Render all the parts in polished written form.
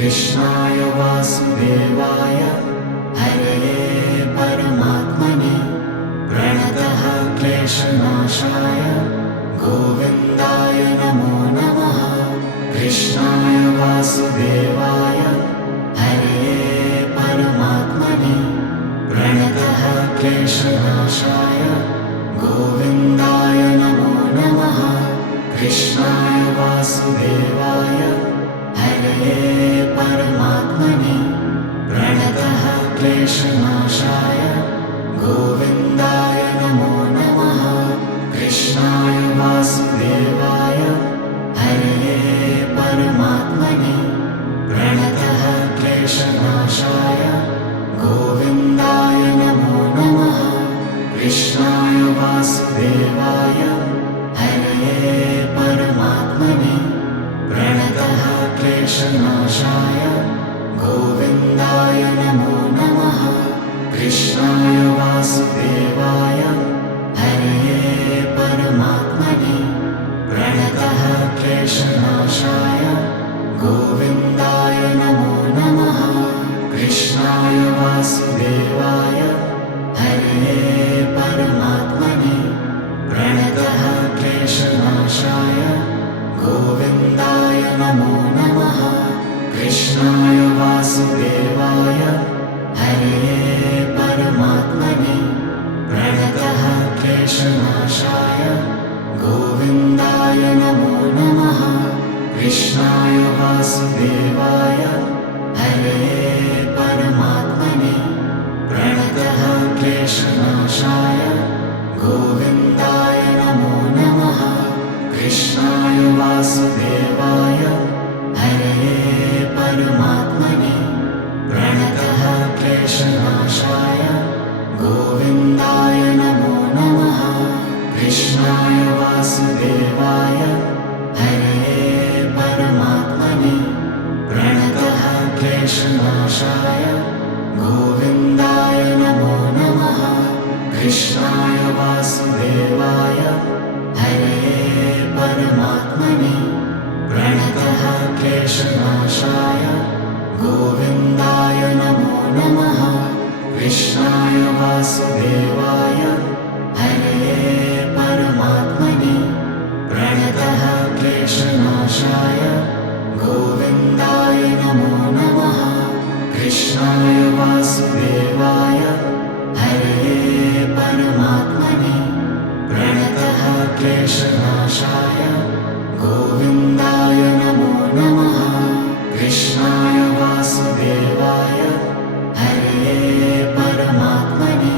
कृष्णाय वासुदेवाय हरये परमात्मने प्रणतः क्लेशनाशाय गोविन्दाय नमो नमः। कृष्णाय वासुदेवाय हरये परमात्मने प्रणतः क्लेशनाशाय गोविन्दाय नमो नमः। कृष्णाय वासुदेवाय हरये परमात्मने प्रणतः क्लेशनाशाय गोविन्दाय नमो नमः। कृष्णाय वासुदेवाय हरये परमात्मने प्रणतः क्लेशनाशाय गोविन्दाय नमो नमः। कृष्णाय वासुदेवाय हरये परमात्मने प्रणतः क्लेशनाशाय गोविन्दाय नमो नमः। कृष्णाय वासुदेवाय हरये परमात्मने प्रणतः क्लेशनाशाय गोविन्दाय नमो नमः। कृष्णाय वासुदेवाय हरये परमात्मने प्रणतः क्लेशनाशाय गोविन्दाय नमो नमः। कृष्णाय वासुदेवाय हरये परमात्मने प्रणतः क्लेशनाशाय गोविन्दाय नमो नमः। कृष्णाय वासुदेवाय हरये परमात्मने प्रणतः क्लेशनाशाय गोविन्दाय नमो नमः। कृष्णाय वासुदेवाय हरये परमात्मने प्रणतः क्लेशनाशाय गोविन्दाय नमो नमः। कृष्णाय वासुदेवाय हरये परमात्मने प्रणतः क्लेशनाशाय गोविन्दाय नमो नमः। कृष्णाय वासुदेवाय हरये परमात्मने प्रणतः क्लेशनाशाय गोविन्दाय नमो नमः। कृष्णाय वासुदेवाय हरये परमात्मने प्रणतः क्लेशनाशाय गोविन्दाय नमो नमः। कृष्णाय वासुदेवाय हरये परमात्मने प्रणतः क्लेशनाशाय गोविन्दाय नमो नमः। कृष्णाय वासुदेवाय हरये परमात्मने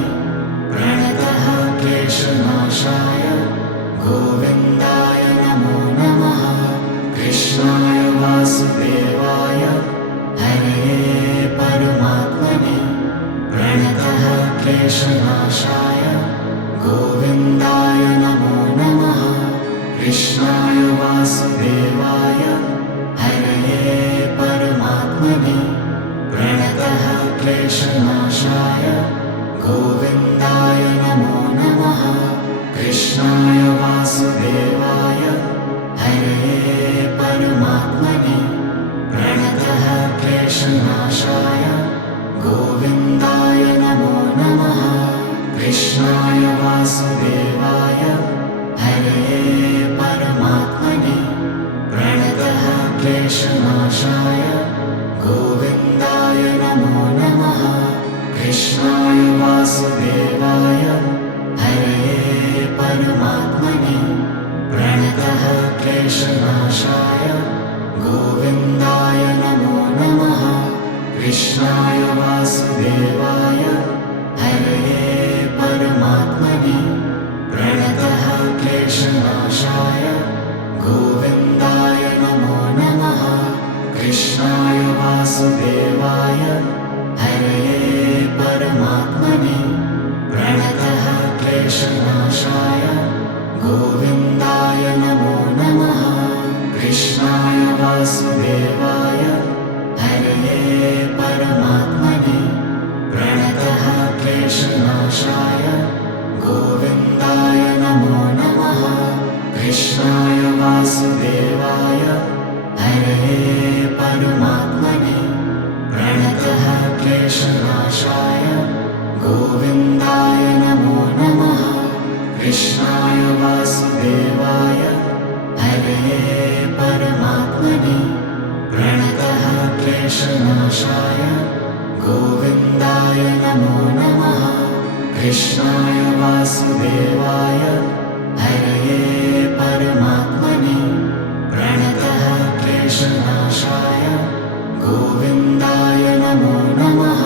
प्रणतः क्लेशनाशाय गोविन्दाय नमो नमः। कृष्णाय वासुदेवाय हरये परमात्मने प्रणतः क्लेशनाशाय गोविन्दाय नमो नमः। कृष्णाय वासुदेवाय हरये परमात्मने प्रणतः क्लेशनाशाय गोविन्दाय नमो नमः। कृष्णाय वासुदेवाय हरये परमात्मने प्रणतः क्लेशनाशाय गोविन्दाय नमो नमः। कृष्णाय वासुदेवाय हरये परमात्मने प्रणतः क्लेशनाशाय गोविन्दाय नमो नमः। कृष्णाय वासुदेवाय हरये परमात्मने प्रणतः क्लेशनाशाय गोविन्दाय नमो नमः। कृष्णाय वासुदेवाय हरये परमात्मने प्रणतः क्लेशनाशाय गोविन्दाय नमो नमः। कृष्णाय वासुदेवाय हरये परमात्मने प्रणतः क्लेशनाशाय गोविन्दाय नमो नमः। कृष्णाय वासुदेवाय हरये परमात्मने प्रणतः क्लेशनाशाय गोविन्दाय नमो नमः। कृष्णाय वासुदेवाय हरये परमात्मने क्लेशनाशाय गोविन्दाय नमो नमः। कृष्णाय वासुदेवाय हरये परमात्मने प्रणतः क्लेशनाशाय गोविन्दाय नमो नमः। कृष्णाय वासुदेवाय हरये परमात्मने प्रणतः क्लेशनाशाय गोविन्दाय नमो नमः।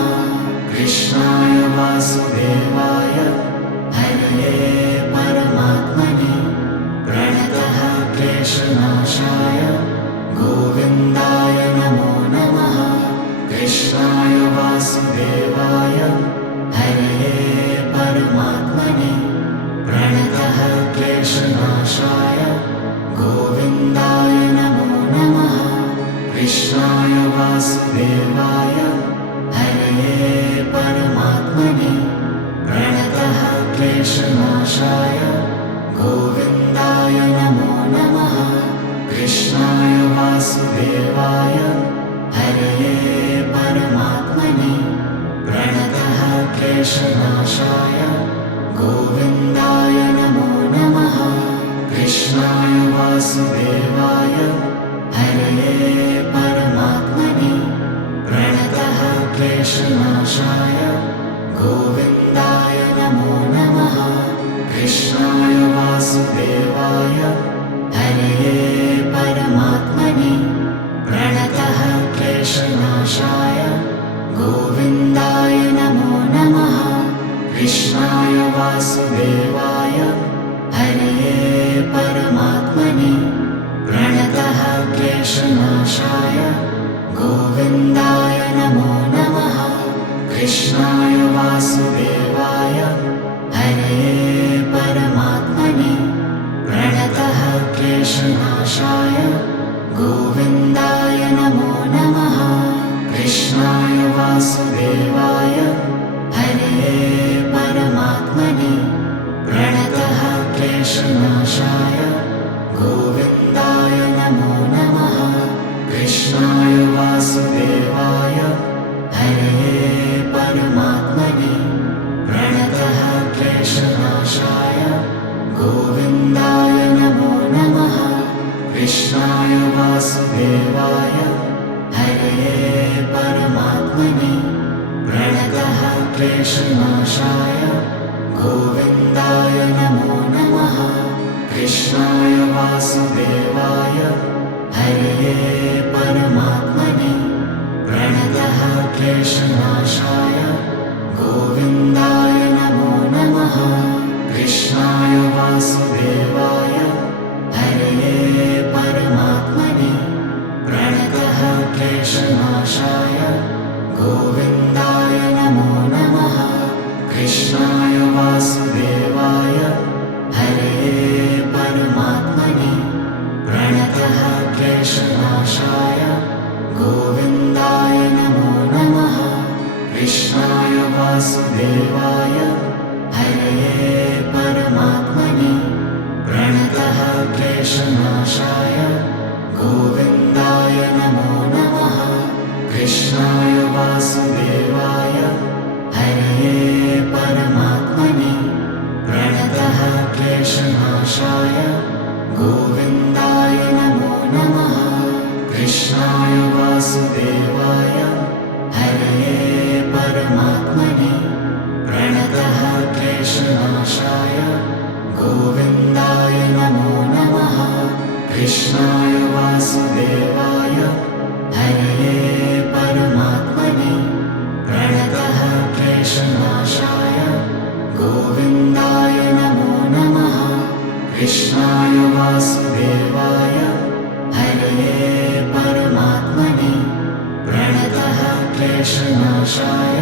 कृष्णाय वासुदेवाय हरये परमात्मने प्रणतः क्लेशनाशाय गोविन्दाय नमो नमः। कृष्णाय वासुदेवाय हरये परमात्मने प्रणतः क्लेशनाशाय गोविन्दाय नमो नमः। कृष्णाय वासुदेवाय हरये परमात्मने प्रणतः क्लेशनाशाय गोविन्दाय नमो नमः। कृष्णाय वासुदेवाय हरये परमात्मने प्रणतः क्लेशनाशाय गोविन्दाय नमो नमः। कृष्णाय वासुदेवाय हरये परमात्मने प्रणतः क्लेशनाशाय गोविन्दाय नमो नमः। कृष्णाय वासुदेवाय हरये परमात्मने प्रणतः क्लेशनाशाय गोविन्दाय नमो नमः। कृष्णाय वासुदेवाय हरये परमात्मने प्रणतः क्लेशनाशाय गोविन्दाय नमो नमः। कृष्णाय वासुदेवाय हरये परमात्मने प्रणतः क्लेशनाशाय गोविन्दाय नमो नमः। कृष्णाय वासुदेवाय हरये परमात्मने प्रणतः क्लेशनाशाय गोविन्दाय नमो नमः। कृष्णाय वासुदेवाय हरये परमात्मने प्रणतः क्लेशनाशाय गोविन्दाय नमो नमः। कृष्णाय वासुदेवाय हरये परमात्मने प्रणतः क्लेशनाशाय गोविन्दाय नमो नमः। कृष्णाय वासुदेवाय हरये परमात्मने प्रणतः क्लेशनाशाय गोविन्दाय नमो नमः। कृष्णाय वासुदेवाय हरये परमात्मने प्रणतः क्लेशनाशाय गोविन्दाय नमो नमः। कृष्णाय वासुदेवाय हरये परमात्मने प्रणतः क्लेशनाशाय गोविन्दाय नमो नमः। कृष्णाय वासुदेवाय हरये परमात्मने प्रणतः क्लेशनाशाय गोविन्दाय नमो नमः। कृष्णाय वासुदेवाय हरये परमात्मने प्रणतः क्लेशनाशाय गोविन्दाय नमो नमः। कृष्णाय वासुदेवाय हरये परमात्मने प्रणतः क्लेशनाशाय गोविन्दाय नमो नमः। कृष्णाय वासुदेवाय हरये परमात्मने प्रणतः क्लेशनाशाय गोविन्दाय नमो नमः। कृष्णाय वासुदेवाय हरये परमात्मने प्रणतः क्लेशनाशाय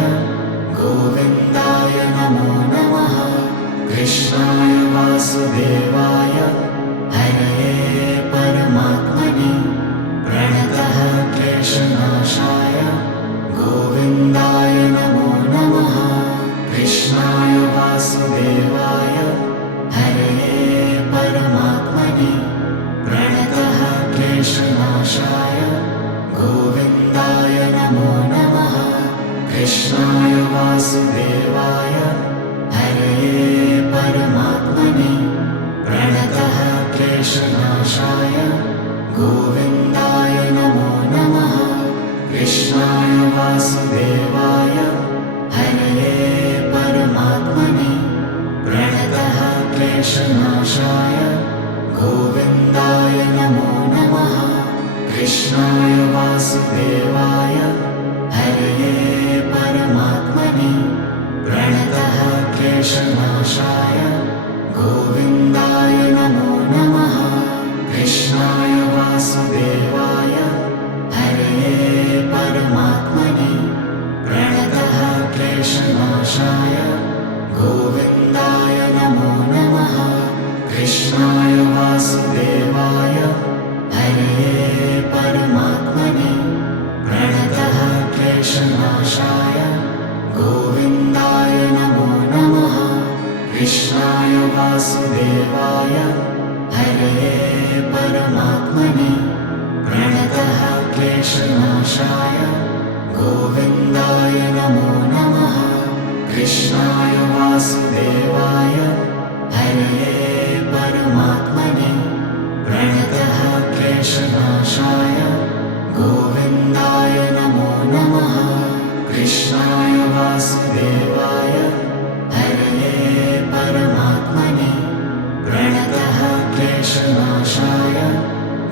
गोविन्दाय नमो नमः। कृष्णाय वासुदेवाय हरये परमात्मने प्रणतः क्लेशनाशाय गोविन्दाय नमो नमः। कृष्णाय वासुदेवाय हरये परमात्मने प्रणतः क्लेशनाशाय गोविन्दाय नमो नमः। कृष्णाय वासुदेवाय हरये परमात्मने प्रणतः क्लेशनाशाय गोविन्दाय नमो नमः। कृष्णाय वासुदेवाय हरये परमात्मने प्रणतः क्लेशनाशाय गोविन्दाय नमो नमः। कृष्णाय वासुदेवाय हरये परमात्मने प्रणतः क्लेशनाशाय गोविन्दाय नमो नमः। कृष्णाय वासुदेवाय हरये परमात्मने प्रणतः क्लेशनाशाय गोविन्दाय नमो नमः। कृष्णाय वासुदेवाय हरये परमात्मने प्रणतः क्लेशनाशाय गोविन्दाय नमो नमः। कृष्णाय वासुदेवाय हरये परमात्मने प्रणतः क्लेशनाशाय गोविन्दाय नमो नमः। कृष्णाय वासुदेवाय हरये परमात्मने प्रणतः क्लेशनाशाय गोविन्दाय नमो नमः। कृष्णाय वासुदेवाय हरये परमात्मने प्रणतः क्लेशनाशाय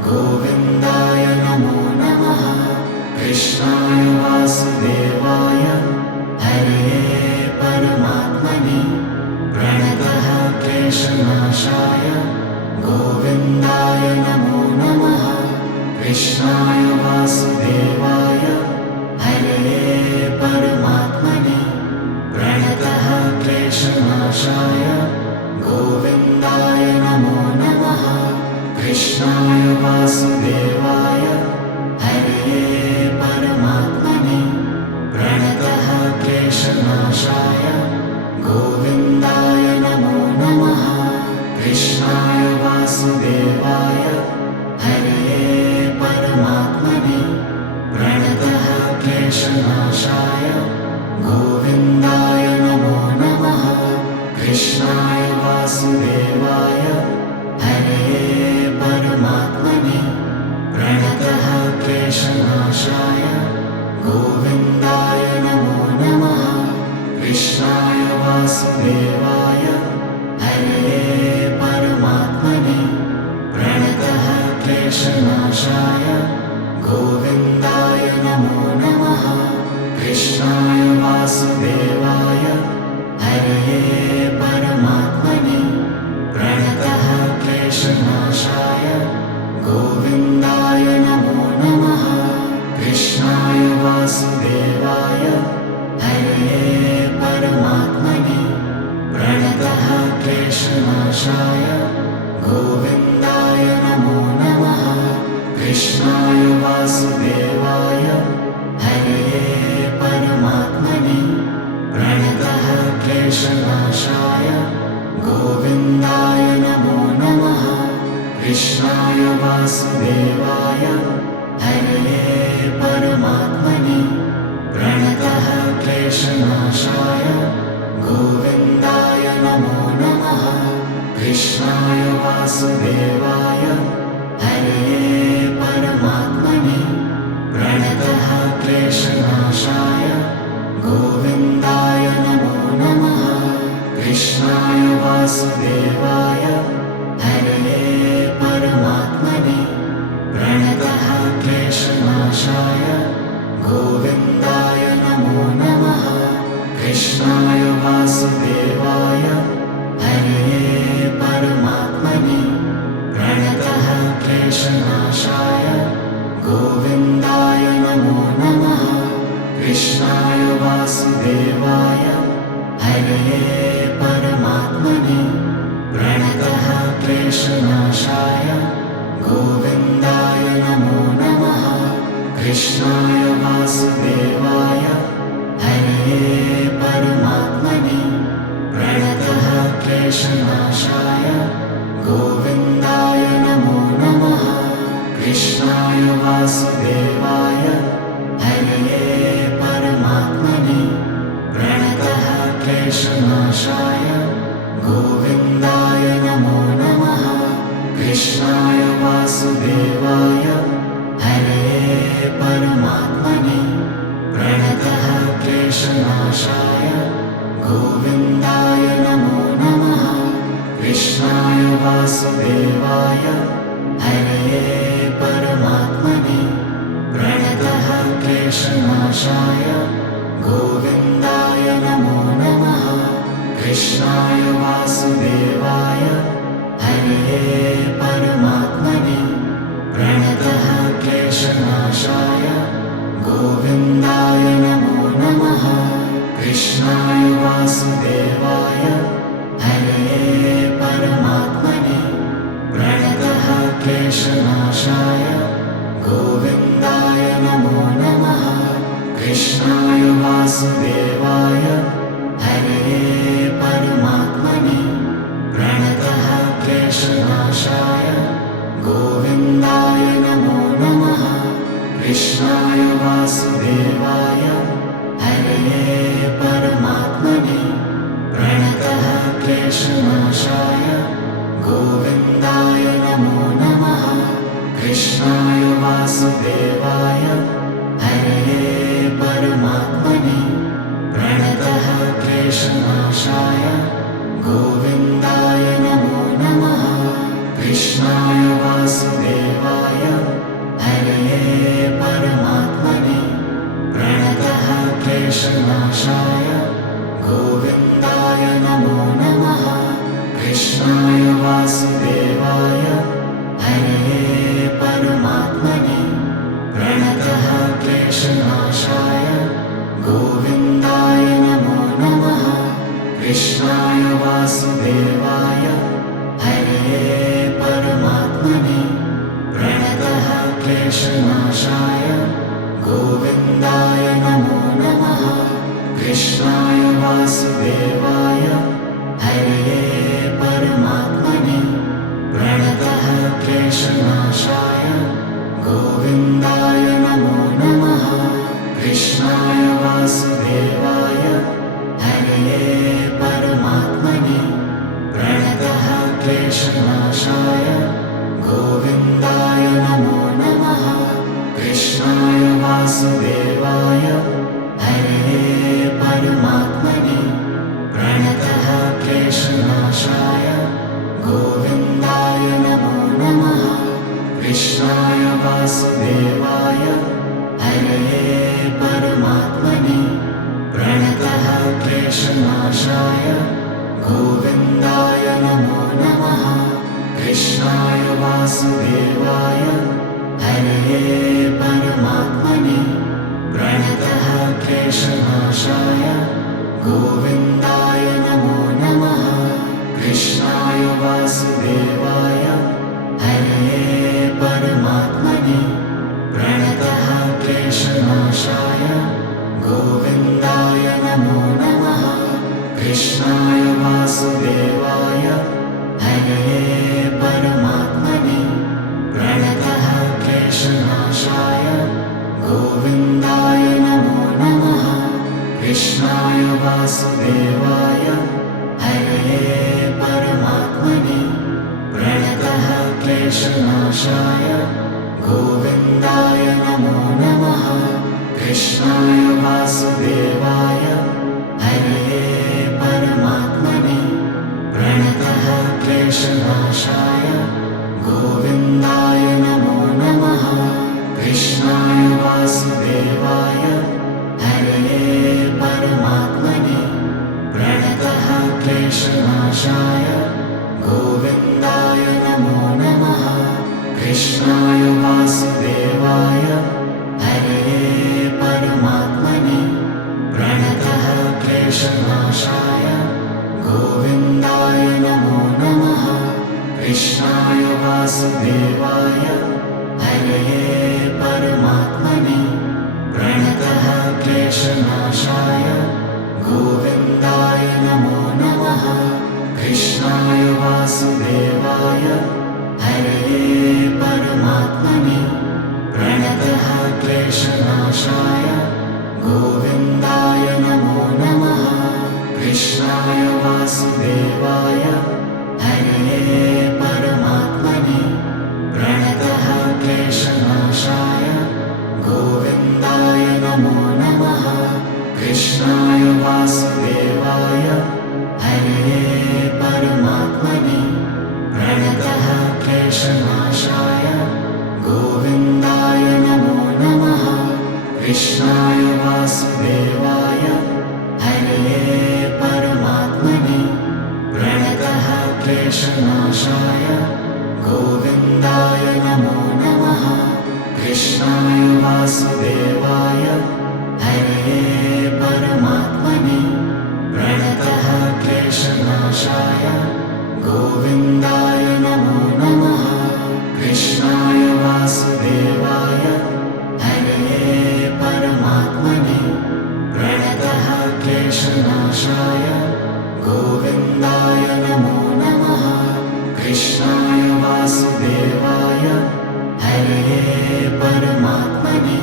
गोविन्दाय नमो नमः। कृष्णाय वासुदेवाय हरये परमात्मने प्रणतः क्लेशनाशाय गोविन्दाय नमो नमः। कृष्णाय वासुदेवाय हरये परमात्मने प्रणतः क्लेशनाशाय गोविन्दाय नमो नमः। कृष्णाय वासुदेवाय हरये परमात्मने प्रणतः क्लेशनाशाय गोविन्दाय नमो नमः। कृष्णाय वासुदेवाय हरये परमात्मने प्रणतः क्लेशनाशाय गोविन्दाय नमो नमः। कृष्णाय वासुदेवाय हरये परमात्मने प्रणतः क्लेशनाशाय गोविन्दाय नमो नमः। कृष्णाय वासुदेवाय हरये परमात्मने प्रणतः क्लेशनाशाय गोविन्दाय नमो नमः। कृष्णाय वासुदेवाय हरये परमात्मने प्रणतः क्लेशनाशाय गोविन्दाय नमो नमः। कृष्णाय वासुदेवाय हरये परमात्मने प्रणतः क्लेशनाशाय गोविन्दाय नमो नमः। कृष्णाय वासुदेवाय हरये परमात्मने प्रणतः क्लेशनाशाय गोविन्दाय नमो नमः। कृष्णाय वासुदेवाय हरये परमात्मने प्रणतः क्लेशनाशाय गोविन्दाय नमो नमः। कृष्णाय वासुदेवाय हरये परमात्मने प्रणतः क्लेशनाशाय गोविन्दाय नमो नमः। कृष्णाय वासुदेवाय हरये परमात्मने प्रणतः क्लेशनाशाय गोविन्दाय नमो नमः। कृष्णाय वासुदेवाय हरये परमात्मने प्रणतः क्लेशनाशाय गोविन्दाय नमो नमः। कृष्णाय वासुदेवाय हरये परमात्मने प्रणतः क्लेशनाशाय गोविन्दाय नमो नमः। कृष्णाय वासुदेवाय हरये परमात्मने प्रणतः क्लेशनाशाय गोविन्दाय नमो नमः। कृष्णाय वासुदेवाय हरये परमात्मने वासुदेवाय हरये परमात्मने प्रणतः क्लेशनाशाय गोविन्दाय नमो नमः। कृष्णाय वासुदेवाय हरये परमात्मने प्रणतः क्लेशनाशाय गोविन्दाय नमो नमः। कृष्णाय वासुदेवाय हरये परमात्मने प्रणतः क्लेशनाशाय गोविन्दाय नमो नमः। कृष्णाय वासुदेवाय हरये परमात्मने प्रणतः क्लेशनाशाय गोविन्दाय नमो नमः। कृष्णाय वासुदेवाय हरये परमात्मने प्रणतः क्लेशनाशाय गोविन्दाय नमो नमः। कृष्णाय वासुदेवाय हरये परमात्मने प्रणतः क्लेशनाशाय गोविन्दाय नमो नमः। कृष्णाय वासुदेवाय हरये परमात्मने प्रणतः क्लेशनाशाय गोविन्दाय नमो नमः। कृष्णाय वासुदेवाय हरये परमात्मने प्रणतः क्लेशनाशाय गोविन्दाय नमो नमः। कृष्णाय वासुदेवाय हरये परमात्मने प्रणतः क्लेशनाशाय गोविन्दाय नमो नमः। कृष्णाय वासुदेवाय हरये परमात्मने प्रणतः क्लेशनाशाय गोविन्दाय नमो नमः। कृष्णाय वासुदेवाय हरये परमात्मने प्रणतः क्लेशनाशाय गोविन्दाय नमो नमः। कृष्णाय वासुदेवाय हरये परमात्मने प्रणतः क्लेशनाशाय गोविन्दाय नमो नमः। कृष्णाय वासुदेवाय हरये परमात्मने प्रणतः क्लेशनाशाय गोविन्दाय नमो नमः। कृष्णाय वासुदेवाय हरये परमात्मने प्रणतः क्लेशनाशाय गोविन्दाय नमो नमः। कृष्णाय वासुदेवाय हरये परमात्मने प्रणतः क्लेशनाशाय गोविन्दाय नमो नमः। कृष्णाय वासुदेवाय हरये परमात्मने प्रणतः क्लेशनाशाय गोविन्दाय नमो नमः। कृष्णाय वासुदेवाय हरये परमात्मने प्रणतः क्लेशनाशाय गोविन्दाय नमो नमः। कृष्णाय वासुदेवाय हरये परमात्मने प्रणतः क्लेशनाशाय गोविन्दाय नमो नमः। कृष्णाय वासुदेवाय हरये परमात्मने प्रणतः क्लेशनाशाय गोविन्दाय नमो नमः। कृष्णाय वासुदेवाय हरये परमात्मने प्रणतः क्लेशनाशाय गोविन्दाय नमो नमः। कृष्णाय वासुदेवाय हरये परमात्मने प्रणतः क्लेशनाशाय गोविन्दाय नमो नमः। कृष्णाय वासुदेवाय हरये परमात्मने प्रणतः क्लेशनाशाय गोविन्दाय नमो नमः। कृष्णाय वासुदेवाय हरये परमात्मने प्रणतः क्लेशनाशाय गोविन्दाय नमो नमः। कृष्णाय वासुदेवाय हरये परमात्मने प्रणतः क्लेशनाशाय गोविन्दाय नमो नमः। कृष्णाय वासुदेवाय हरये परमात्मने प्रणतः क्लेशनाशाय गोविन्दाय नमो नमः। कृष्णाय वासुदेवाय हरये परमात्मने प्रणतः क्लेशनाशाय गोविन्दाय नमो नमः। कृष्णाय वासुदेवाय हरये परमात्मने प्रणतः क्लेशनाशाय गोविन्दाय नमो नमः। कृष्णाय वासुदेवाय हरये परमात्मने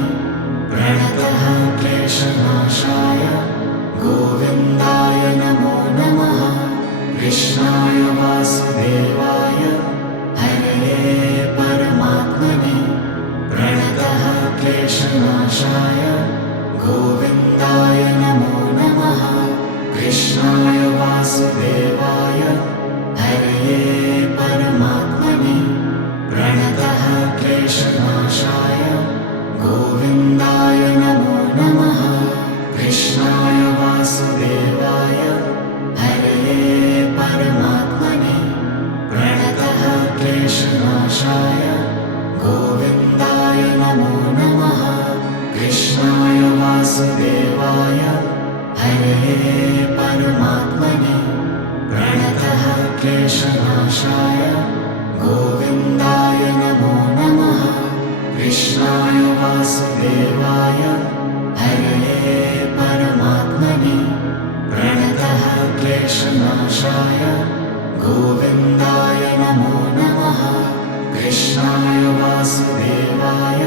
प्रणतः क्लेशनाशाय गोविन्दाय नमो नमः। कृष्णाय वासुदेवाय हरये परमात्मने प्रणतः क्लेशनाशाय गोविन्दाय नमो नमः। कृष्णाय वासुदेवाय हरये परमात्मने प्रणतः क्लेशनाशाय गोविन्दाय नमो नमः। कृष्णाय वासुदेवाय हरये परमात्मने प्रणतः क्लेशनाशाय गोविन्दाय नमो नमः। कृष्णाय वासुदेवाय हरये परमात्मने प्रणतः क्लेशनाशाय गोविन्दाय नमो नमः। कृष्णाय वासुदेवाय हरये परमात्मने प्रणतः क्लेशनाशाय गोविन्दाय नमो नमः। कृष्णाय वासुदेवाय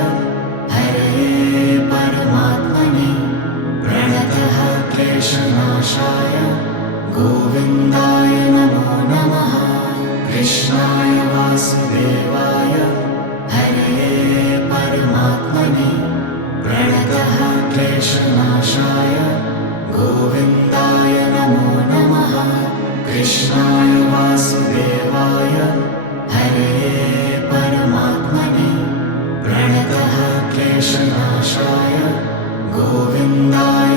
हरये परमात्मने प्रणतः क्लेशनाशाय गोविन्दाय नमो नमः। कृष्णाय वासुदेवाय हरये परमात्मने प्रणतः क्लेशनाशाय गोविन्दाय नमो नमः। कृष्णाय वासुदेवाय हरये परमात्मने प्रणतः क्लेशनाशाय गोविन्दाय